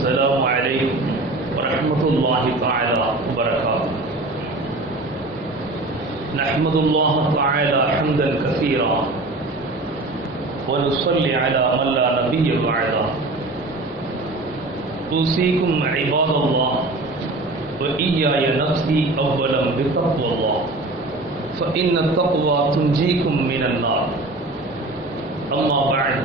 السلام عليكم ورحمة الله تعالى وبركاته. نحمد الله تعالى حمدا كثيرا ونصلي على من لا نبي بعده. أوصيكم عباد الله وإياي نفسي أولا بتقوى الله. فإن التقوى تنجيكم من النار. أما بعد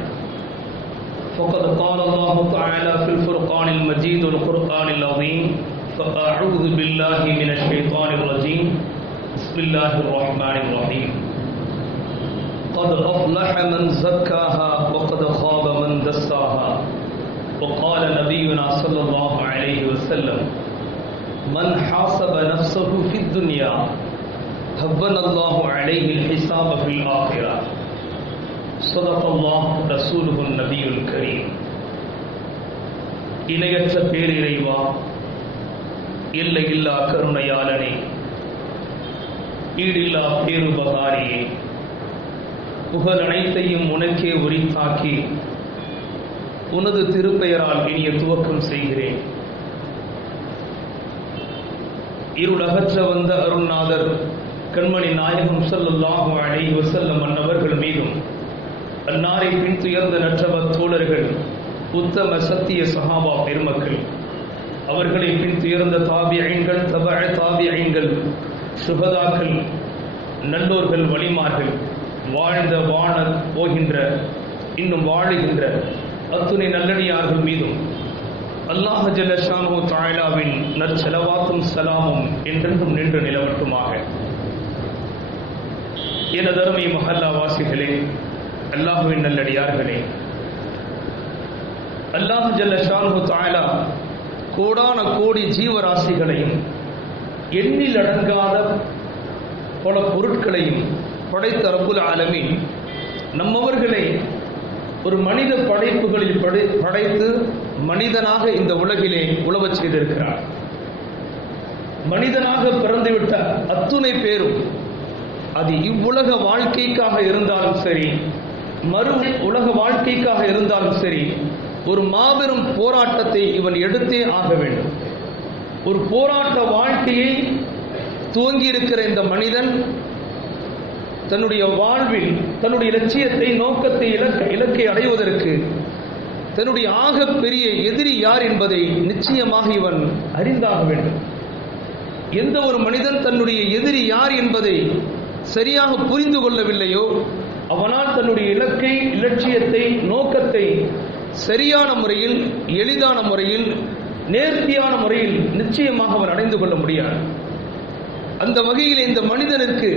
فقد قال الله تعالى في الفرقان المجيد والقرآن العظيم فأعوذ بالله من الشيطان الرجيم. بسم الله الرحمن الرحيم. قد أفلح من زكاها وقد خاب من دساها. وقال نبينا صلى الله عليه وسلم من حاسب نفسه في الدنيا هون الله عليه الحساب في الآخرة. صدق الله رسوله النبي الكريم இணையற்ற பேரிறைவா எல்லையில்லா கருணையாளனே ஈடில்லா பேருபகாரியே புகழ் அனைத்தையும் உனக்கே உரித்தாக்கி உனது திருப்பெயரால் இனிய துவக்கம் செய்கிறேன் இருளகற்ற வந்த அருள்நாதர் கண்மணி நாயகம் ஸல்லல்லாஹு அலைஹி வஸல்லம் அன்னவர்கள் மீதும் அன்னாரை பின்துயர்ந்த நற்றவர் தோழர்கள் உத்தம சத்திய சஹாபா பெருமக்கள். அவர்களை பின் துயர்ந்த தாபியங்கள் தப தாபியங்கள் சுகதாக்கள் நல்லோர்கள் வழிமார்கள் வாழ்ந்த வாழ போகின்ற இன்னும் வாழுகின்ற அத்துணை நல்லடியார்கள் மீதும் அல்லாஹ் ஜல்லஷானு தாய்லாவின் நற்செலவாக்கும் சலாமும் என்றென்றும் நின்று நிலவட்டுமாக. என தருமை மஹல்லா வாசிகளே அல்லாஹுவின் நல்லடியார்களே. அல்லாஹ் ஜல்லஷானு தாயலா கோடான கோடி ஜீவராசிகளையும் எண்ணில் அடங்காத பல பொருட்களையும் படைத்த ரப்புல் ஆலமீன். நம்மவர்களை ஒரு மனித படைப்புகளில் படை படைத்து மனிதனாக இந்த உலகிலே உழவச் செய்திருக்கிறார். மனிதனாக பிறந்துவிட்ட அத்துணை பேரும் அது இவ்வுலக வாழ்க்கைக்காக இருந்தாலும் சரி மறு உலக வாழ்க்கைக்காக இருந்தாலும் சரி ஒரு மாபெரும் போராட்டத்தை இவன் எடுத்தே ஆக வேண்டும். ஒரு போராட்ட வாழ்க்கையை துவங்கி இருக்கிற இந்த மனிதன் தன்னுடைய வாழ்வில் தன்னுடைய லட்சியத்தை நோக்கத்தை இலக்க இலக்கை அடைவதற்கு தன்னுடைய ஆக பெரிய எதிரி யார் என்பதை நிச்சயமாக இவன் அறிந்தாக வேண்டும். எந்த ஒரு மனிதன் தன்னுடைய எதிரி யார் என்பதை சரியாக புரிந்து கொள்ளவில்லையோ அவனால் தன்னுடைய இலக்கை இலட்சியத்தை நோக்கத்தை சரியான முறையில் எளிதான முறையில் நேர்த்தியான முறையில் நிச்சயமாக அவன் அடைந்து கொள்ள முடியாது. அந்த வகையில் இந்த மனிதனுக்கு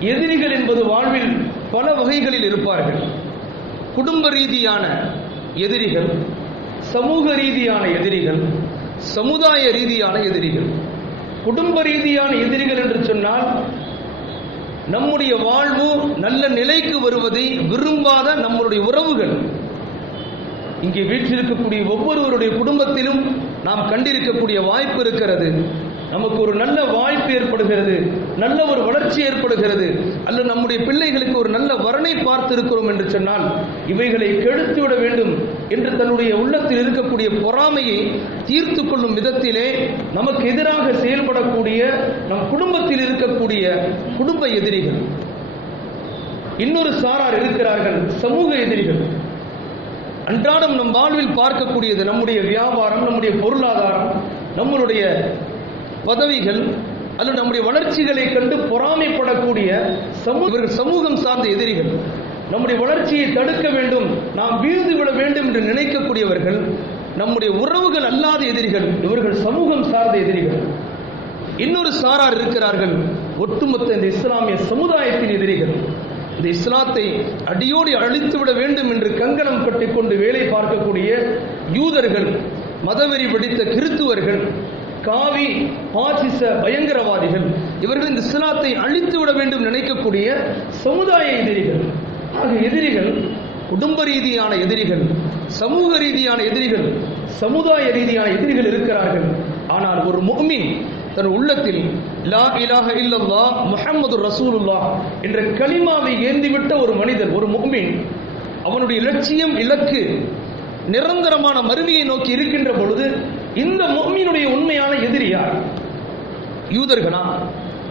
எதிரிகள் என்பது வாழ்வில் பல வகைகளில் இருப்பார்கள். குடும்ப ரீதியான எதிரிகள் சமூக ரீதியான எதிரிகள் சமுதாய ரீதியான எதிரிகள். குடும்ப ரீதியான எதிரிகள் என்று சொன்னால் நம்முடைய வாழ்வு நல்ல நிலைக்கு வருவதை விரும்பாத நம்மளுடைய உறவுகள். இங்கே வீற்றிருக்கக்கூடிய ஒவ்வொருவருடைய குடும்பத்திலும் நாம் கண்டிருக்கக்கூடிய வாய்ப்பு இருக்கிறது. நமக்கு ஒரு நல்ல வாய்ப்பு ஏற்படுகிறது நல்ல ஒரு வளர்ச்சி ஏற்படுகிறது அல்லது நம்முடைய பிள்ளைகளுக்கு ஒரு நல்ல வரனை பார்த்திருக்கிறோம் என்று சொன்னால் இவைகளை கெடுத்துவிட வேண்டும் என்று தன்னுடைய உள்ளத்தில் இருக்கக்கூடிய பொறாமையை தீர்த்து கொள்ளும் விதத்திலே நமக்கு எதிராக செயல்படக்கூடிய நம் குடும்பத்தில் இருக்கக்கூடிய குடும்ப எதிரிகள். இன்னொரு சாரார் இருக்கிறார்கள் சமூக எதிரிகள். அன்றாடம் நம் வாழ்வில் பார்க்கக்கூடியது நம்முடைய வியாபாரம் நம்முடைய பொருளாதாரம் நம்மளுடைய பதவிகள் அல்லது நம்முடைய வளர்ச்சிகளை கண்டு பொறாமைப்படக்கூடிய சமூக இவர்கள் சமூகம் சார்ந்த எதிரிகள். நம்முடைய வளர்ச்சியை தடுக்க வேண்டும் நாம் வீழ்ந்து விட வேண்டும் என்று நினைக்கக்கூடியவர்கள் நம்முடைய உறவுகள் அல்லாத எதிரிகள் இவர்கள் சமூகம் சார்ந்த எதிரிகள். இன்னொரு சாரார் இருக்கிறார்கள் ஒட்டுமொத்த இந்த இஸ்லாமிய சமுதாயத்தின் எதிரிகள். இந்த இஸ்லாத்தை அடியோடி அழித்து விட வேண்டும் என்று கங்கணம் கட்டிக்கொண்டு வேலை பார்க்கக்கூடிய யூதர்கள் மதவெறி பிடித்த கிறித்துவர்கள் காவி பாசிச பயங்கரவாதிகள். இவர்கள் இந்த இஸ்லாத்தை அழித்து விட வேண்டும் நினைக்கக்கூடிய சமுதாய எதிரிகள். ஆக எதிரிகள் குடும்ப ரீதியான எதிரிகள் சமூக ரீதியான எதிரிகள் சமுதாய ரீதியான எதிரிகள் இருக்கிறார்கள். ஆனால் ஒரு முஃமின் தன் உள்ளத்தில் லா இலாக இல்லல்லா முஹம்மது ரசூலுல்லா என்ற கலிமாவை ஏந்திவிட்ட ஒரு மனிதன் ஒரு முஃமின் அவனுடைய லட்சியம் இலக்கு நிரந்தரமான மறுமையை நோக்கி இருக்கின்ற பொழுது இந்த முஃமினுடைய உண்மையான எதிரி யார்? யூதர்களா?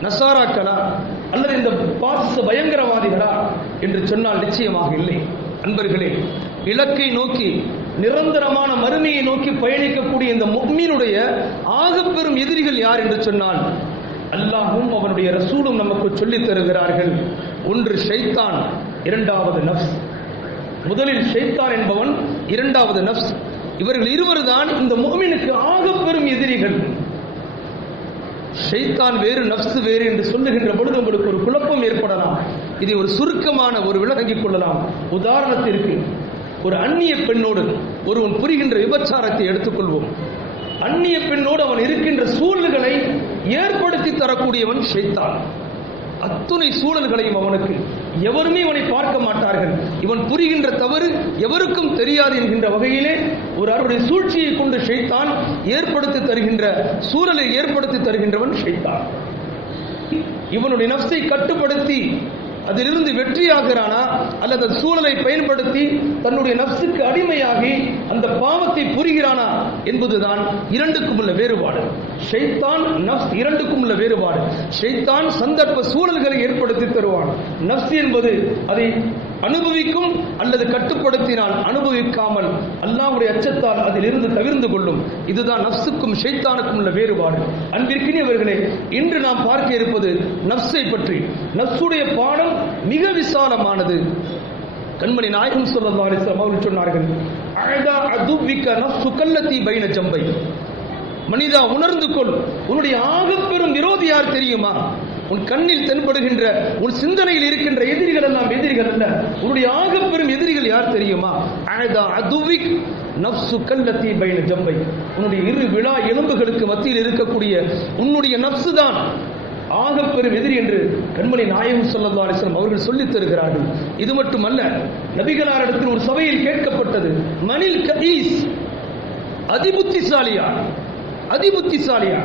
நசாராக்களா? அல்லது இந்த பாசிச பயங்கரவாதிகளா? என்று சொன்னால் நிச்சயமாக இல்லை. அன்பர்களே இலக்கை நோக்கி நிரந்தரமான மறுமையை நோக்கி பயணிக்கக்கூடிய இந்த முக்மீனுடைய ஆகப்பெரும் எதிரிகள் யார் என்று சொன்னால் அல்லாஹும் அவனுடைய ரசூலும் நமக்கு சொல்லித் தருகிறார்கள். ஒன்று ஷைத்தான் இரண்டாவது நஃப் முதலில் ஷைத்தான் என்பவன் இரண்டாவது நஃப்ஸ். இவர்கள் இருவர் தான் இந்த முகமினுக்கு ஆகப்பெரும் எதிரிகள். ஷைத்தான் வேறு நப்சு வேறு என்று சொல்லுகின்ற பொழுது உங்களுக்கு ஒரு குழப்பம் ஏற்படலாம். இதை ஒரு சுருக்கமான ஒரு விளங்கிக் கொள்ளலாம். உதாரணத்திற்கு ஒரு அந்நிய பெண்ணோடு ஒருவன் புரிகின்ற விபச்சாரத்தை எடுத்துக்கொள்வோம். அந்நிய பெண்ணோடு அவன் இருக்கின்ற சூழல்களை ஏற்படுத்தி தரக்கூடியவன் ஷைத்தான். அத்துணை சூழல்களையும் அவனுக்கு எவருமே இவனை பார்க்க மாட்டார்கள். இவன் புரிகின்ற தவறு எவருக்கும் தெரியாது என்கின்ற வகையிலே ஒரு அவருடைய சூழ்ச்சியை கொண்டு ஷைத்தான் ஏற்படுத்தி தருகின்ற சூழலை ஏற்படுத்தி தருகின்றவன் ஷைத்தான். இவனுடைய நப்சை கட்டுப்படுத்தி அதிலிருந்து வெற்றியாகிறானா அல்லது சூழலை பயன்படுத்தி தன்னுடைய நப்சுக்கு அடிமையாகி அந்த பாவத்தை புரிகிறானா என்பதுதான் இரண்டுக்கும் உள்ள வேறுபாடு. ஷைத்தான் நப்ஸ் இரண்டுக்கும் உள்ள வேறுபாடு. ஷைத்தான் சந்தர்ப்ப சூழல்களை ஏற்படுத்தி தருவான். நப்ஸ் என்பது அதை அனுபவிக்கும் அல்லது கட்டுப்படுத்தினால் அனுபவிக்காமல் அல்லாவுடைய அச்சத்தால் அதில் இருந்து தவிர்ந்து கொள்ளும். இதுதான் நப்சுக்கும் ஷைத்தானுக்கும் உள்ள வேறுபாடு. அன்பிற்கினியவர்களே இன்று நாம் பார்க்க இருப்பது நப்சை பற்றி. நப்சுடைய பாடம் மிக விசாலமானது. கண்மணி நாயகம் சொல்லி அவர்கள் சொன்னார்கள் அழகா அதுவிக்க நப்சு கல்லத்தி பைன ஜம்பை. மனிதா உணர்ந்து கொள். உன்னுடைய ஆகப்பெரும் விரோதி யார் தெரியுமா? உன் கண்ணில் தென்படுகின்ற உன் சிந்தனையில் இருக்கின்ற எதிரிகள் எல்லாம் எதிரிகள் அல்ல. உன்னுடைய ஆகப்பெரும் எதிரிகள் யார் தெரியுமா? அழகா அதுவிக் நப்சு கல்லத்தி பைன ஜம்பை. உன்னுடைய இரு விழா எலும்புகளுக்கு மத்தியில் இருக்கக்கூடிய உன்னுடைய நப்சு தான் ஆகப்பெரும் எதிரி என்று கண்மணி நாயகம் சொல்லல்லா அலிஸ்லாம் அவர்கள் சொல்லித் தருகிறார்கள். இது மட்டுமல்ல நபிகளாரிடத்தில் ஒரு சபையில் கேட்கப்பட்டது மனில் கஈஸ் அதிபுத்திசாலியா அதிபுத்திசாலியா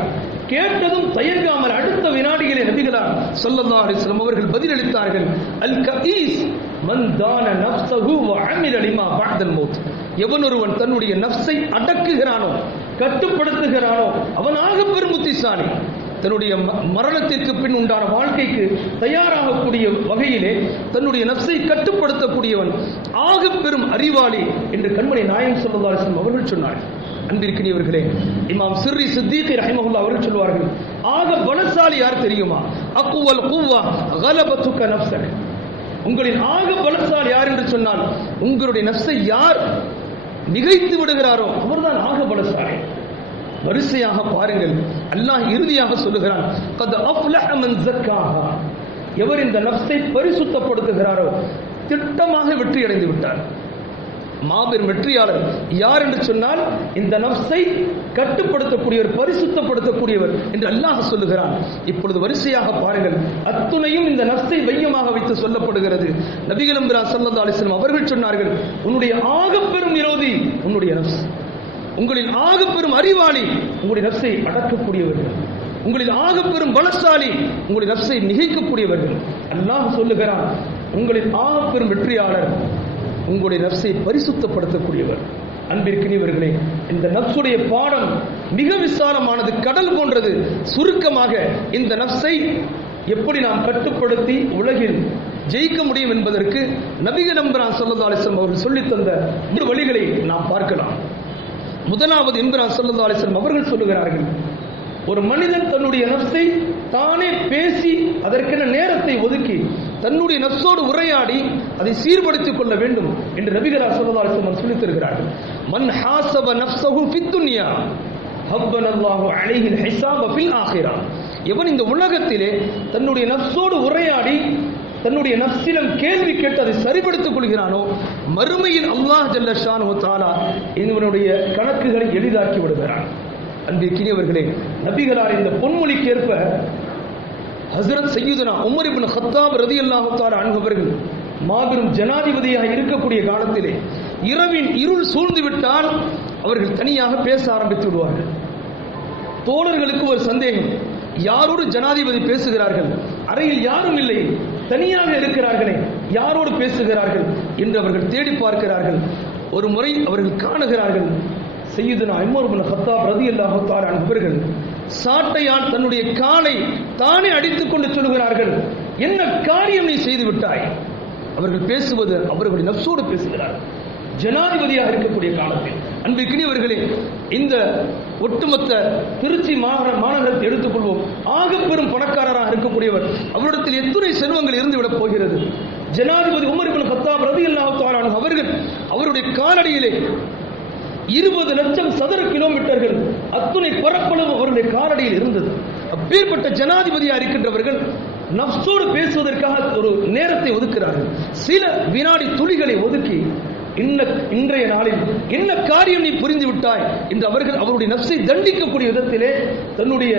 கேட்டதும் தயங்காமல் அடுத்த வினாடிகளே நபிகளார் சொல்லல்லா அலிஸ்லாம் அவர்கள் பதிலளித்தார்கள் அல் கஈஸ் மந்தான தான நஃப்ஸஹு வ அமில லிமா பஅதல் மௌத். எவன் ஒருவன் தன்னுடைய நப்சை அடக்குகிறானோ கட்டுப்படுத்துகிறானோ அவனாக பெரும் புத்திசாலி. தன்னுடைய ம- மரணத்திற்கு பின் உண்டான வாழ்க்கைக்கு தயாராகக்கூடிய வகையிலே தன்னுடைய நப்சை கட்டுப்படுத்தக்கூடியவன் ஆக பெரும் அறிவாளி என்று கண்மணி நாயன் சொல்லதாரிசனம் அவர்கள் சொன்னார்கள். அன்பிற்கினியவர்களே இமாம் சிர்ரி சித்திகி ரஹிமஹுல்லா அவர்கள் சொல்வார்கள் ஆக பலசாலி யார் தெரியுமா? அக்குவல் குவ்வா கலபத்துக்க நப்சக. உங்களின் ஆக பலசாலி யார் என்று சொன்னால் உங்களுடைய நப்சை யார் மிகைத்து விடுகிறாரோ அவர்தான் ஆக பலசாலி. வரிசையாக பாருங்கள் அல்லாஹ் இறுதியாக சொல்லுகிறான் கத் அஃப்லஹ மன் ஸக்காஹா எவர் இந்த நப்சை பரிசுத்தப்படுத்துகிறாரோ திட்டமாக வெற்றி அடைந்து விட்டார். மாபெரும் வெற்றியாளர். யார் என்று சொன்னால் இந்த நப்சை கட்டுப்படுத்தக்கூடியவர் பரிசுத்தப்படுத்தக்கூடியவர் என்று அல்லாஹ் சொல்லுகிறான். இப்பொழுது வரிசையாக பாருங்கள். அத்துணையும் இந்த நப்சை மையமாக வைத்து சொல்லப்படுகிறது. நபிகள் சல்லா அலிஸ்லம் அவர்கள் சொன்னார்கள் உன்னுடைய ஆகப்பெரும் விரோதி உன்னுடைய நப்ஸ். உங்களின் ஆகப்பெரும் அறிவாளி உங்களுடைய நப்சை அடக்கக்கூடியவர்கள். உங்களின் ஆகப்பெரும் பலசாலி உங்களுடைய நப்சை மிகைக்கக்கூடியவர்கள். அல்லாஹ் சொல்லுகிறான் உங்களின் ஆகப்பெரும் வெற்றியாளர் உங்களுடைய நப்சை பரிசுத்தப்படுத்தக்கூடியவர். அன்பிற்கினியவர்களே இந்த நப்சுடைய பாடம் மிக விசாலமானது கடல் போன்றது. சுருக்கமாக இந்த நப்சை எப்படி நாம் கட்டுப்படுத்தி உலகில் ஜெயிக்க முடியும் என்பதற்கு நபிக நம்பரான் சொல்லா அவர்கள் சொல்லித்தந்த மூன்று வழிகளை நாம் பார்க்கலாம். முதலாவது இம்ரான் சல்லா அலிஸ்லாம் அவர்கள் சொல்லுகிறார்கள் ஒரு மனிதன் தன்னுடைய நப்சை தானே பேசி அதற்கென நேரத்தை ஒதுக்கி தன்னுடைய நப்சோடு உரையாடி அதை சீர்படுத்திக் கொள்ள வேண்டும் என்று நபிகரா சல்லா அலிஸ்லாம் சொல்லித் மன் ஹாசப நப்சகு ஃபித்துன்யா ஹப்பன் அல்லாஹு அலைஹில் ஹிசாப ஃபில் எவன் இந்த உலகத்திலே தன்னுடைய நப்சோடு உரையாடி தன்னுடைய நப்சிடம் கேள்வி கேட்டு அதை சரிபடுத்திக் கொள்கிறானோ மறுமையில் அல்லாஹ் ஜல்ல தாலா இவனுடைய கணக்குகளை எளிதாக்கி விடுகிறான். அன்பிற்கினியவர்களே நபிகளார் இந்த பொன்மொழிக்கு ஏற்ப ஹசரத் சையுதனா உமர் இப்னு ஹத்தாப் ரதி தஆலா அன்பவர்கள் மாபெரும் ஜனாதிபதியாக இருக்கக்கூடிய காலத்திலே இரவின் இருள் சூழ்ந்து விட்டால் அவர்கள் தனியாக பேச ஆரம்பித்து விடுவார்கள். தோழர்களுக்கு ஒரு சந்தேகம். யாரோடு ஜனாதிபதி பேசுகிறார்கள்? அறையில் யாரும் இல்லை. தனியாக இருக்கிறார்களே. யாரோடு பேசுகிறார்கள் என்று அவர்கள் தேடி பார்க்கிறார்கள். ஒரு முறை அவர்கள் காணுகிறார்கள். செய்யுதுனா இம்மர் பின் ஹத்தாப் ரதியல்லாஹு தஆலா அன்பர்கள் சாட்டையால் தன்னுடைய காலை தானே அடித்துக் கொண்டு சொல்கிறார்கள் என்ன காரியம் நீ செய்து விட்டாய் அவர்கள் பேசுவது அவர்களுடைய நப்சோடு பேசுகிறார்கள். ஜனாதிபதியாக இருக்கக்கூடிய காலத்தில். அன்பிற்கினியவர்களே இந்த ஒட்டுமொத்த திருச்சி மாநகர மாநகரத்தை எடுத்துக்கொள்வோம். ஆக பெரும் பணக்காரராக இருக்கக்கூடியவர் அவரிடத்தில் எத்துணை செல்வங்கள் இருந்துவிடப் போகிறது? ஜனாதிபதி உமர் இப்னு கத்தாப் ரலியல்லாஹு தஆலா அவர்கள் அவருடைய காலடியிலே இருபது லட்சம் சதுர கிலோமீட்டர்கள் அத்துணை பரப்பளவு அவருடைய காலடியில் இருந்தது. அப்பேற்பட்ட ஜனாதிபதியா இருக்கின்றவர்கள் நப்சோடு பேசுவதற்காக ஒரு நேரத்தை ஒதுக்கிறார்கள் சில வினாடி துளிகளை ஒதுக்கி இன்ன இன்றைய நாளில் என்ன காரியம் நீ புரிந்து விட்டாய்? என்று அவர்கள் அவருடைய நப்சை தண்டிக்கக்கூடிய விதத்திலே தன்னுடைய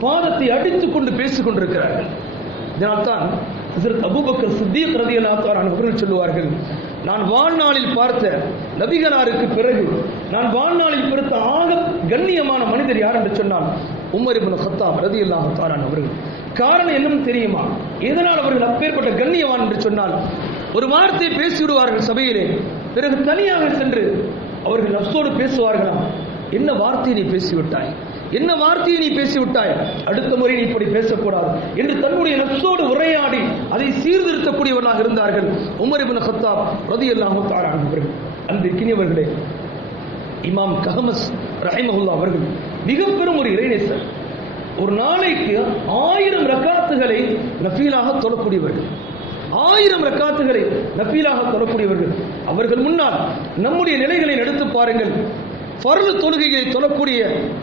பாதத்தை அடித்துக் கொண்டு பேசிக் கொண்டிருக்கிறார்கள். இதனால்தான் ஹசரத் அபூபக்கர் சித்திக் ரலியல்லாஹு அவர்கள் சொல்லுவார்கள் நான் வாழ்நாளில் பார்த்த நபிகனாருக்கு பிறகு நான் வாழ்நாளில் பொறுத்த ஆக கண்ணியமான மனிதர் யார் என்று சொன்னால் உமர் இபின் ஹத்தாப் ரதி இல்லாம தாரான் அவர்கள். காரணம் என்னன்னு தெரியுமா? எதனால் அவர்கள் அப்பேற்பட்ட கண்ணியவான் என்று சொன்னால் ஒரு வார்த்தை பேசிவிடுவார்கள் சபையிலே பிறகு தனியாக சென்று அவர்கள் நஸ்தோடு பேசுவார்களாம். என்ன வார்த்தையை நீ பேசிவிட்டாய்? என்ன வார்த்தையை நீ பேசிவிட்டாய்? அடுத்த முறை நீ இப்படி பேசக்கூடாது என்று தன்னுடைய நப்சோடு உரையாடி அதை சீர்திருத்தக்கூடியவர்களாக இருந்தார்கள் உமர் இபின் ஹத்தாப் ரதி ரலியல்லாஹு தாரான் அவர்கள். அன்பிற்கினியவர்களே இமாம் கஹமஸ் ரஹிமஹுல்லா அவர்கள் மிக பெரும் ஒரு இறைநேசர். ஒரு நாளைக்கு ஆயிரம் ரக்காத்துகளை நஃபீலாக தொழக்கூடியவர்கள். ஆயிரம் ரக்காத்துகளை நஃபீலாக தொழக்கூடியவர்கள். அவர்கள் முன்னால் நம்முடைய நிலைகளை எடுத்து பாருங்கள். பருள தொழுகையை தொழக்கூடிய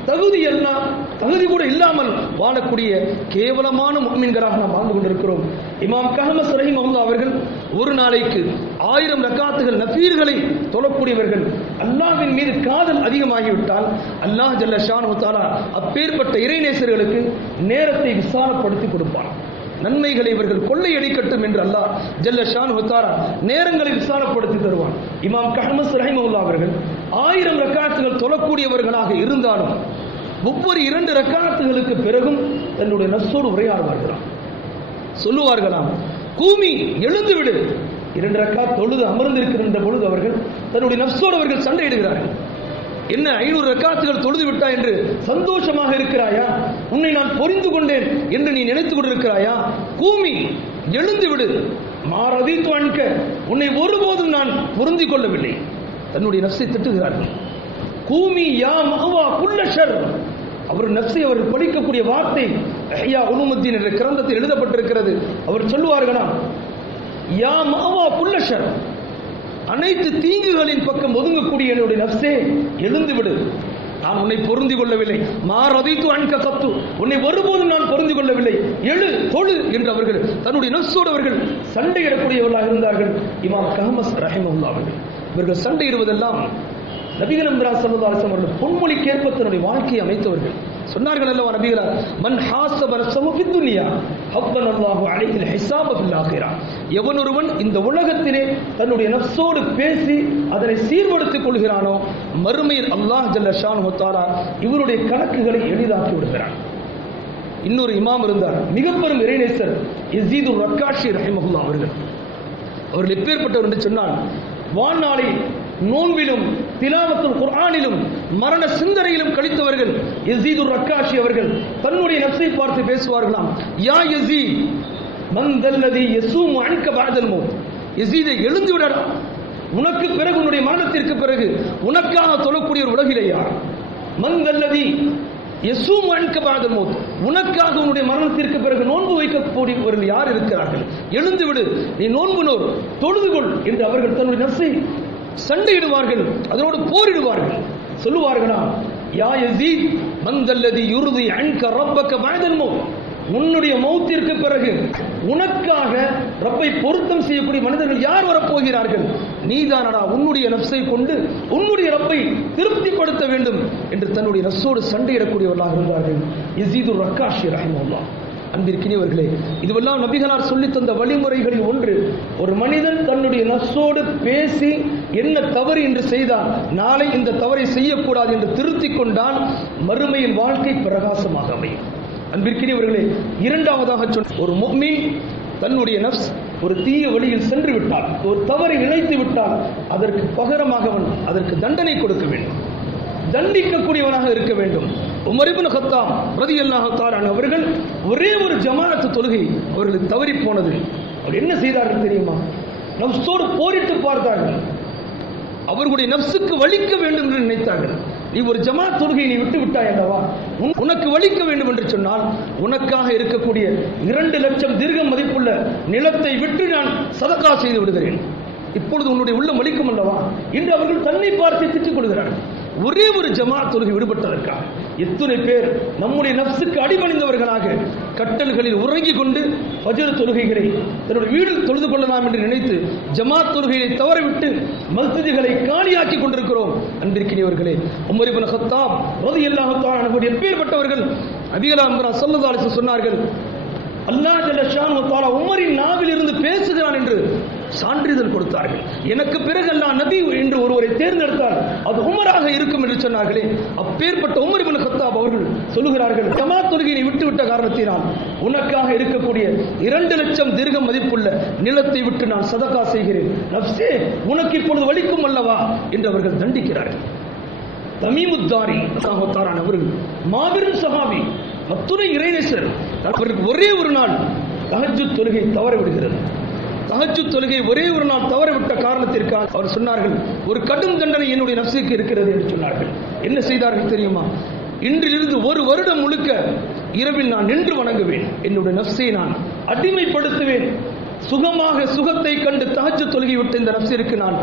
தகுதி எல்லாம் தகுதி கூட இல்லாமல் வாழக்கூடிய கேவலமான முக்மீன்களாக நாம் வாழ்ந்து கொண்டிருக்கிறோம். இமாம் கஹமஸ் ரஹிம் அல்லாஹ் அவர்கள் ஒரு நாளைக்கு ஆயிரம் ரக்காத்துகள் நஃபீர்களை தொழக்கூடியவர்கள். அல்லாவின் மீது காதல் அதிகமாகிவிட்டால் அல்லாஹ் ஜல்ல ஷானு தாலா அப்பேற்பட்ட இறைநேசர்களுக்கு நேரத்தை விசாலப்படுத்தி கொடுப்பான். நன்மைகளை இவர்கள் கொள்ளையடிக்கட்டும் என்று அல்லாஹ் ஜல்ல ஷான் நேரங்களை விசாரப்படுத்தி தருவான். இமாம் கஹமஸ் ரஹிமுல்லா அவர்கள் ஆயிரம் ரக்காத்துகள் தொழக்கூடியவர்களாக இருந்தாலும் ஒவ்வொரு இரண்டு ரக்காத்துகளுக்கு பிறகும் தன்னுடைய நஸ்ஸோடு உரையாடுவார்களாம். சொல்லுவார்களாம் கூமி எழுந்துவிடு. இரண்டு ரக்கா தொழுது அமர்ந்திருக்கின்ற பொழுது அவர்கள் தன்னுடைய நப்சோடு அவர்கள் சண்டையிடுகிறார்கள். என்ன ஐநூறு ரக்காத்துகள் தொழுது விட்டா என்று சந்தோஷமாக இருக்கிறாயா? உன்னை நான் பொறிந்து கொண்டேன் என்று நீ நினைத்துக் கொண்டிருக்கிறாயா? கூமி எழுந்து விடு. மாரதி துவண்க உன்னை ஒருபோதும் நான் பொருந்தி கொள்ளவில்லை. தன்னுடைய நப்சை திட்டுகிறார்கள். கூமி யா மகவா குல்லஷர் அவர் நப்சை அவர் படிக்கக்கூடிய வார்த்தை ஐயா உலுமுத்தீன் என்ற கிரந்தத்தில் எழுதப்பட்டிருக்கிறது. அவர் சொல்லுவார்களா யா மகவா குல்லஷர் அனைத்து தீங்குகளின் பக்கம் ஒதுங்கக்கூடிய என்னுடைய நப்சே எழுந்துவிடு. நான் உன்னை பொருந்தி கொள்ளவில்லை. மாரதைத்து அன்க கத்து உன்னை ஒருபோதும் நான் பொருந்தி கொள்ளவில்லை. எழு தொழு என்று அவர்கள் தன்னுடைய நப்சோடு அவர்கள் சண்டையிடக்கூடியவர்களாக இருந்தார்கள். இமாம் கஹமஸ் ரஹிமல்லா அவர்கள். இவர்கள் சண்டையிடுவதெல்லாம் நபிகள் எம்பிரா சல்லா அவர்கள் பொன்மொழிக்கேற்ப தன்னுடைய வாழ்க்கையை அமைத்தவர்கள். சொன்னார்கள் அல்லவா நபிகளார் மன் ஹாசப நஃப்ஸஹு ஃபித் துன்யா ஹவ்வன அல்லாஹு அலைஹில் ஹிசாப ஃபில் எவனொருவன் இந்த உலகத்திலே தன்னுடைய நஃப்ஸோடு பேசி அதனை சீர்படுத்திக் கொள்கிறானோ மறுமையில் அல்லாஹ் ஜல்ல ஷான் ஹொத்தாரா இவருடைய கணக்குகளை எளிதாக்கி விடுகிறான். இன்னொரு இமாம் இருந்தார் மிகப்பெரும் இறைநேசர் இசீது ரக்காஷி ரஹிமஹுல்லா அவர்கள். அவர்கள் எப்பேற்பட்டவர் என்று சொன்னால் வாழ்நாளை நோன்பிலும் திலாவத்தும் குர்ஆனிலும் மரண சிந்தனையிலும் கழித்தவர்கள் யசீதுர் ரக்காஷி அவர்கள் தன்னுடைய நப்சை பார்த்து பேசுவார்களாம். யா யசீத் மந்தல்லதி யசூம் அன்க எசீதை யசீதை எழுந்து விடடா உனக்கு பிறகு உன்னுடைய மரணத்திற்கு பிறகு உனக்காக தொழக்கூடிய ஒரு உலகிலே யார்? மன் தல்லதி யசூம் அன்க உனக்காக உன்னுடைய மரணத்திற்கு பிறகு நோன்பு வைக்கக்கூடியவர்கள் யார் இருக்கிறார்கள்? எழுந்து விடு நீ நோன்பு நோர் தொழுது கொள் என்று அவர்கள் தன்னுடைய நசை சண்டையிடுவார்கள். அதனோடு போரிடுவார்கள். சொல்லுவார்களா? யா யசீத் மந்தல்லதி யுருதி அன்க ரப்பக்க பஅதல் உன்னுடைய மௌத்திற்கு பிறகு உனக்காக ரப்பை பொருத்தம் செய்யக்கூடிய மனிதர்கள் யார் வரப்போகிறார்கள்? நீதானடா உன்னுடைய நப்சை கொண்டு உன்னுடைய ரப்பை திருப்திப்படுத்த வேண்டும் என்று தன்னுடைய நப்சோடு சண்டையிடக்கூடியவர்களாக இருந்தார்கள். யசீது ரக்காஷி ரஹிமல்லா அன்பிற்கினியவர்களே இதுவெல்லாம் நபிகளார் சொல்லி தந்த வழிமுறைகளில் ஒன்று. ஒரு மனிதன் தன்னுடைய நஸ்ஸோடு பேசி என்ன தவறு என்று செய்தால் நாளை இந்த தவறை செய்யக்கூடாது என்று திருத்திக் கொண்டால் மறுமையின் வாழ்க்கை பிரகாசமாக அமையும். அன்பிற்கினியவர்களே இரண்டாவதாக சொன்ன ஒரு முக்மீன் தன்னுடைய நப்ஸ் ஒரு தீய வழியில் சென்று விட்டால் ஒரு தவறை இணைத்து விட்டால் அதற்கு பகரமாக அவன் அதற்கு தண்டனை கொடுக்க வேண்டும். தண்டிக்கக்கூடியவனாக இருக்க வேண்டும். உமரிபுன் ஹத்தாம் பிரதி தாலான் அவர்கள் ஒரே ஒரு ஜமானத்து தொழுகை அவர்களுக்கு தவறி போனது. அவர் என்ன செய்தார்கள் தெரியுமா? நப்சோடு போரிட்டு பார்த்தார்கள். அவர்களுடைய நப்சுக்கு வலிக்க வேண்டும் என்று நினைத்தார்கள். நீ ஒரு ஜமாத் தொழுகையை நீ விட்டு விட்டாய் அல்லவா? உன்- உனக்கு வலிக்க வேண்டும் என்று சொன்னால் உனக்காக இருக்கக்கூடிய இரண்டு லட்சம் தீர்க்கம் மதிப்புள்ள நிலத்தை விட்டு நான் சதக்கா செய்து விடுகிறேன். இப்பொழுது உன்னுடைய உள்ளம் வலிக்கும் அல்லவா? இன்று அவர்கள் தன்னை பார்த்து திட்டிக் கொள்கிறார்கள். ஒரே ஒரு ஜமாத் தொழுகை விடுபட்டதற்காக எத்தனை பேர் நம்முடைய நப்சுக்கு அடிபணிந்தவர்களாக கட்டல்களில் உறங்கிக் கொண்டு வஜ்ர தொழுகைகளை தன்னுடைய வீடு தொழுது கொள்ளலாம் என்று நினைத்து ஜமாத் தொழுகையை தவறவிட்டு மஸ்ஜிதுகளை காலியாக்கி கொண்டிருக்கிறோம். அன்பிருக்கிறவர்களே உமர் ஹத்தாப் ரதி அல்லாஹத்தான் எப்பேற்பட்டவர்கள் அபிகலாம் சொல்லதாலிசு சொன்னார்கள் அல்லாஹ் ஜல்ல ஷானு உமரின் நாவில் இருந்து பேசுகிறான் என்று சான்றிதழ் கொடுத்தார்கள். எனக்கு பிறகு அல்லா நபி என்று ஒருவரை தேர்ந்தெடுத்தார் அது உமராக இருக்கும் என்று சொன்னார்களே. அப்பேற்பட்ட உமர் இப்னு கத்தாப் அவர்கள் சொல்லுகிறார்கள் ஜமா தொழுகையை விட்டுவிட்ட காரணத்தினால் உனக்காக இருக்கக்கூடிய இரண்டு லட்சம் தீர்க்கம் மதிப்புள்ள நிலத்தை விட்டு நான் சதகா செய்கிறேன். நப்சே உனக்கு இப்பொழுது வலிக்கும் அல்லவா? என்று அவர்கள் தண்டிக்கிறார்கள். தமீமுத்தாரி சாஹத்தாரான் அவர்கள் மாபெரும் சகாவி மத்துரை இறைநேசர் அவருக்கு ஒரே ஒரு நாள் தகஜு தொழுகை தவற விடுகிறது தகச்சு தொழுகை ஒரே ஒரு நாள் தவறவிட்ட காரணத்திற்காக அவர் சொன்னார்கள் ஒரு கடும் தண்டனை என்னுடைய நப்சுக்கு இருக்கிறது என்று சொன்னார்கள். என்ன செய்தார்கள் தெரியுமா? இன்றிலிருந்து ஒரு வருடம் முழுக்க இரவில் நான் நின்று வணங்குவேன். என்னுடைய நப்சை நான் அடிமைப்படுத்துவேன். சுகமாக சுகத்தை கண்டு தகச்சு தொழுகை விட்ட இந்த நப்சிற்கு நான்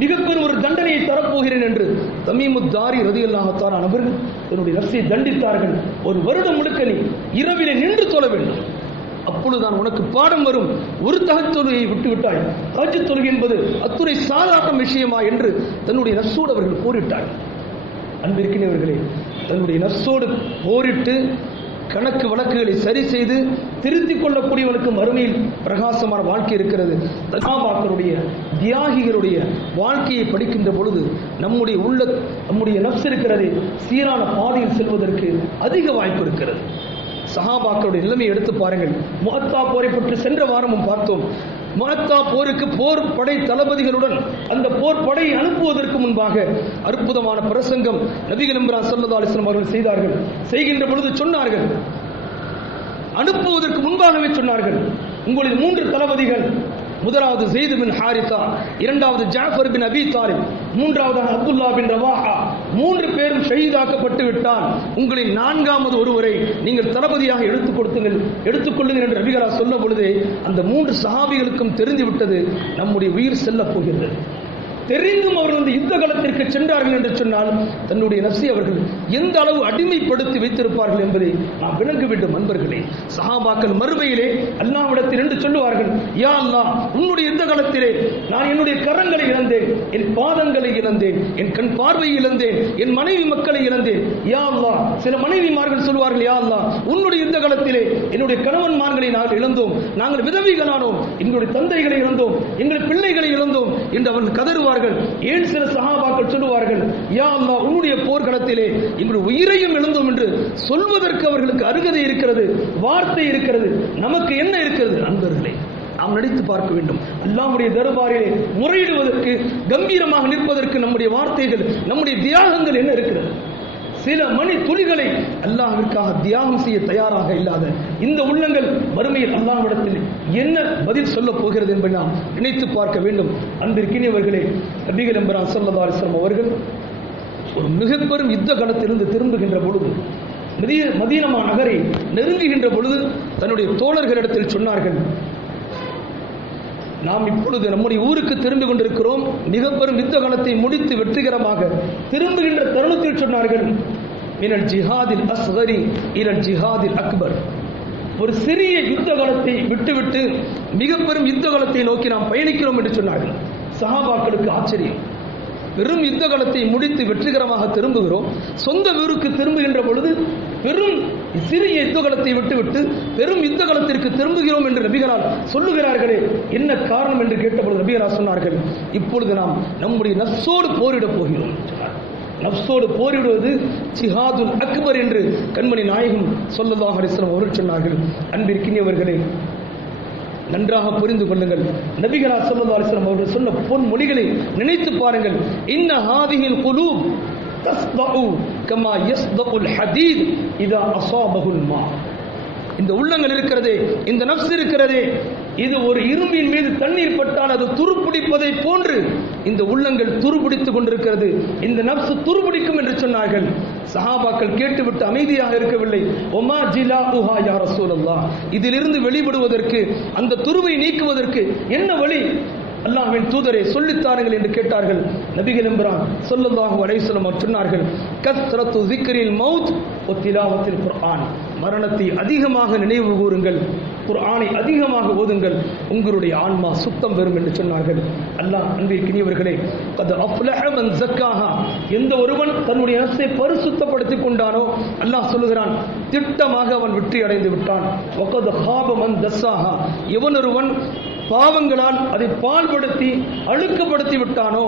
மிகப்பெரும் ஒரு தண்டனையை தரப்போகிறேன் என்று தமீமுத்தாரி ரதியல்லாகத்தான் அவர்கள் என்னுடைய நப்சை தண்டித்தார்கள். ஒரு வருடம் முழுக்க நீ இரவிலே நின்று தொழ வேண்டும். அப்பொழுதுதான் உனக்கு பாடம் வரும். ஒரு தகத்தொழுகையை விட்டுவிட்டாய். விட்டு தொழுகை என்பது அத்துறை சாதாரண விஷயமா என்று தன்னுடைய நர்சோடு அவர்கள் போரிட்டார். அன்பிருக்கிறவர்களே தன்னுடைய நர்ஸோடு போரிட்டு கணக்கு வழக்குகளை சரி செய்து திருத்திக் கொள்ளக்கூடியவர்களுக்கு மறுமையில் பிரகாசமான வாழ்க்கை இருக்கிறது. தகாபாக்களுடைய தியாகிகளுடைய வாழ்க்கையை படிக்கின்ற பொழுது நம்முடைய உள்ள நம்முடைய நப்ஸ் இருக்கிறதே சீரான பாதையில் செல்வதற்கு அதிக வாய்ப்பு இருக்கிறது. சஹாபாக்களுடைய நிலைமையை எடுத்து பாருங்கள். முகத்தா போரை பற்றி சென்ற வாரமும் பார்த்தோம். மகத்தா போருக்கு போர் படை தளபதிகளுடன் அந்த போர் படையை அனுப்புவதற்கு முன்பாக அற்புதமான பிரசங்கம் நபிகள் எம்பிரா சல்லா அலிஸ்லாம் அவர்கள் செய்தார்கள். செய்கின்ற பொழுது சொன்னார்கள். அனுப்புவதற்கு முன்பாகவே சொன்னார்கள். உங்களின் மூன்று தளபதிகள் முதலாவது ஜெயித் பின் ஹாரிசா இரண்டாவது ஜாஃபர் பின் அபி தாலிப் மூன்றாவது அப்துல்லா பின் ரவாஹா. மூன்று பேரும் ஷஹீதாக்கப்பட்டு விட்டால் உங்களின் நான்காவது ஒருவரை நீங்கள் தளபதியாக எடுத்துக் கொடுத்துங்கள் எடுத்துக்கொள்ளுங்கள் என்று நபிகரா சொல்ல பொழுதே அந்த மூன்று சஹாபிகளுக்கும் தெரிந்துவிட்டது நம்முடைய உயிர் செல்லப் போகிறது தெரிந்தும் அவர்கள் அந்த யுத்த காலத்திற்கு சென்றார்கள் என்று சொன்னால் தன்னுடைய நப்சை அவர்கள் எந்த அளவு அடிமைப்படுத்தி வைத்திருப்பார்கள் என்பதை நாம் விளங்க வேண்டும் அன்பர்களே. சஹாபாக்கள் மறுமையிலே அல்லாவிடத்தில் என்று சொல்லுவார்கள் யா அல்லா உன்னுடைய யுத்த காலத்திலே நான் என்னுடைய கரங்களை இழந்தேன் என் பாதங்களை இழந்தேன் என் கண் பார்வையை இழந்தேன் என் மனைவி மக்களை இழந்தேன். யா அல்லா சில மனைவிமார்கள் சொல்வார்கள் யா அல்லா உன்னுடைய யுத்த காலத்திலே என்னுடைய கணவன்மார்களை நாங்கள் இழந்தோம் நாங்கள் விதவிகளானோம் எங்களுடைய தந்தைகளை இழந்தோம் எங்கள் பிள்ளைகளை இழந்தோம் என்று அவர்கள் கதறுவார்கள். ஏன் சில சகாபாக்கள் சொல்லுவார்கள்? யா அல்லா உன்னுடைய போர்க்களத்திலே இப்படி உயிரையும் எழுந்தோம் என்று சொல்வதற்கு அவர்களுக்கு அருகதை இருக்கிறது வார்த்தை இருக்கிறது நமக்கு என்ன இருக்கிறது? நண்பர்களே நாம் நடித்து பார்க்க வேண்டும். அல்லாமுடைய தர்பாரிலே முறையிடுவதற்கு கம்பீரமாக நிற்பதற்கு நம்முடைய வார்த்தைகள் நம்முடைய தியாகங்கள் என்ன இருக்கிறது? சில மணி துளிகளை அல்லாஹிற்காக தியாகம் செய்ய தயாராக இல்லாத இந்த உள்ளங்கள் வறுமையில் அல்லாஹ்விடத்தில் என்ன பதில் சொல்ல போகிறது என்பதை நாம் நினைத்து பார்க்க வேண்டும். அன்பிற்கினியவர்களே நபிகள் எம்பரான் சல்லா அலிஸ்லாம் அவர்கள் ஒரு மிக பெரும் யுத்த கணத்திலிருந்து திரும்புகின்ற பொழுது மதிய மதீனமா நகரை நெருங்குகின்ற பொழுது தன்னுடைய தோழர்களிடத்தில் சொன்னார்கள் நாம் இப்பொழுது நம்முடைய ஊருக்கு திரும்பி கொண்டிருக்கிறோம். மிக பெரும் யுத்த காலத்தை முடித்து வெற்றிகரமாக திரும்புகின்ற தருணத்தில் சொன்னார்கள் மினல் ஜிஹாதில் அஸ்வரி இனல் ஜிஹாதில் அக்பர். ஒரு சிறிய யுத்த காலத்தை விட்டுவிட்டு மிக பெரும் யுத்த காலத்தை நோக்கி நாம் பயணிக்கிறோம் என்று சொன்னார்கள். சஹாபாக்களுக்கு ஆச்சரியம். பெரும் யுத்த காலத்தை முடித்து வெற்றிகரமாக திரும்புகிறோம். சொந்த ஊருக்கு திரும்புகின்ற பொழுது பெரும் சிறிய யுத்தகலத்தை விட்டுவிட்டு பெரும் யுத்தகலத்திற்கு திரும்புகிறோம் என்று நபிகளால் சொல்லுகிறார்களே என்ன காரணம் என்று கேட்டபொழுது நபிகரா சொன்னார்கள் இப்பொழுது நாம் நம்முடைய நப்சோடு போரிடப் போகிறோம். நப்சோடு போரிடுவது ஜிஹாதுல் அக்பர் என்று கண்மணி நாயகம் சொல்லல்லாஹ் அலிஸ்லாம் அவர்கள் சொன்னார்கள். அன்பிற்கினியவர்களே நன்றாக புரிந்து கொள்ளுங்கள். நபிகரா ஸல்லல்லாஹு அலைஹி அவர்கள் சொன்ன பொன் மொழிகளை நினைத்து பாருங்கள். இன்ன ஹாதிஹில் குலூப் தஸ்தஉ கமா யஸ்தகுல் ஹதீத் இதா அஸாபஹுல் மா. இந்த உள்ளங்கள் இருக்கிறதே இந்த நப்ஸ் இருக்கிறதே இது ஒரு இரும்பின் மீது தண்ணீர் பட்டால் அது துருப்பிடிப்பதை போன்று இந்த உள்ளங்கள் துருப்பிடித்துக் கொண்டிருக்கிறது. இந்த நப்சு துருப்பிடிக்கும் என்று சொன்னார்கள். சஹாபாக்கள் கேட்டுவிட்டு அமைதியாக இருக்கவில்லை. ஒமா ஜிலா உஹா யார சூழல்லா இதிலிருந்து வெளிப்படுவதற்கு அந்த துருவை நீக்குவதற்கு என்ன வழி? அல்லாஹ்வின் தூதரை சொல்லித்தாருங்கள் என்று கேட்டார்கள். நபிகள் எம்பரான் சொல்லல்லாஹு அலைஹிஸ்ஸலாம் சொன்னார்கள் கத்ரத்து திக்ரில் மவுத் ஒத்திலாவத்தில் குர்ஆன். மரணத்தை அதிகமாக நினைவு கூறுங்கள். குர்ஆனை அதிகமாக ஓதுங்கள். உங்களுடைய ஆன்மா சுத்தம் பெறும் என்று சொன்னார்கள். அல்லாஹ் அன்பிற்கினியவர்களே கத் அது மன் ஜக்காஹா. எந்த ஒருவன் தன்னுடைய நஃப்ஸை பரிசுத்தப்படுத்தி கொண்டானோ அல்லாஹ் சொல்லுகிறான் திட்டமாக அவன் வெற்றி அடைந்து விட்டான். ஒக்கது ஹாபமன் தஸ்ஸாஹா. எவன் ஒருவன் பாவங்களால் அதை பால்படுத்தி அழுக்கப்படுத்தி விட்டானோ?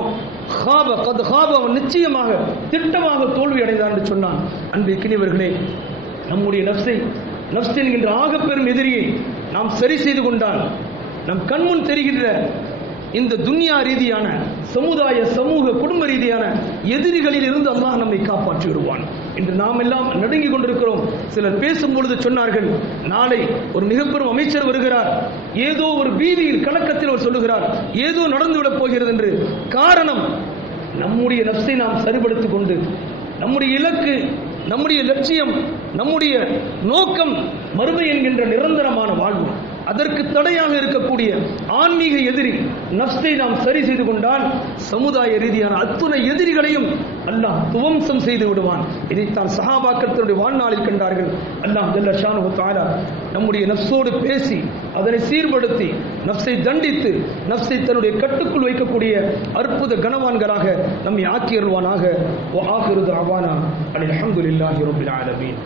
ஹாப அது ஹாப அவன் நிச்சயமாக திட்டமாக தோல்வி அடைந்தான் என்று சொன்னான். அன்பிற்கினியவர்களே நம்முடைய நப்சை நப்ஸ் என்கின்ற ஆகப்பெரும் எதிரியை நாம் சரி செய்து கொண்டால் நம் கண்முன் தெரிகின்ற இந்த துன்யா ரீதியான சமுதாய சமூக குடும்ப ரீதியான எதிரிகளில் இருந்து அல்லாஹ் நம்மை காப்பாற்றி விடுவான் இன்று நாம் எல்லாம் நடுங்கிக் கொண்டிருக்கிறோம். சிலர் பேசும் பொழுது சொன்னார்கள் நாளை ஒரு மிகப்பெரும் அமைச்சர் வருகிறார். ஏதோ ஒரு பீதியில் கலக்கத்தில் அவர் சொல்லுகிறார். ஏதோ நடந்துவிடப் போகிறது என்று. காரணம் நம்முடைய நப்சை நாம் சரிபடுத்திக் கொண்டு நம்முடைய இலக்கு நம்முடைய லட்சியம் நம்முடைய நோக்கம் மறுமை என்கின்ற நிரந்தரமான வாழ்வு. அதற்கு தடையாக இருக்கக்கூடிய ஆன்மீக எதிரி நப்சை நாம் சரி செய்து கொண்டால் சமுதாய ரீதியான அத்துணை எதிரிகளையும் அல்லாஹ் துவம்சம் செய்து விடுவான். இதைத்தான் சஹாபாக்கத்தினுடைய வாழ்நாளில் கண்டார்கள். அல்லாஹ் ஜல்ல ஷானு தாரா நம்முடைய நப்சோடு பேசி அதனை சீர்படுத்தி நப்சை தண்டித்து நப்சை தன்னுடைய கட்டுக்குள் வைக்கக்கூடிய அற்புத கனவான்களாக நம்மை ஆக்கியருவானாக ஆகிறது அவானா அலி அஹமதுல்லாஹி ரபில் ஆலமீன்.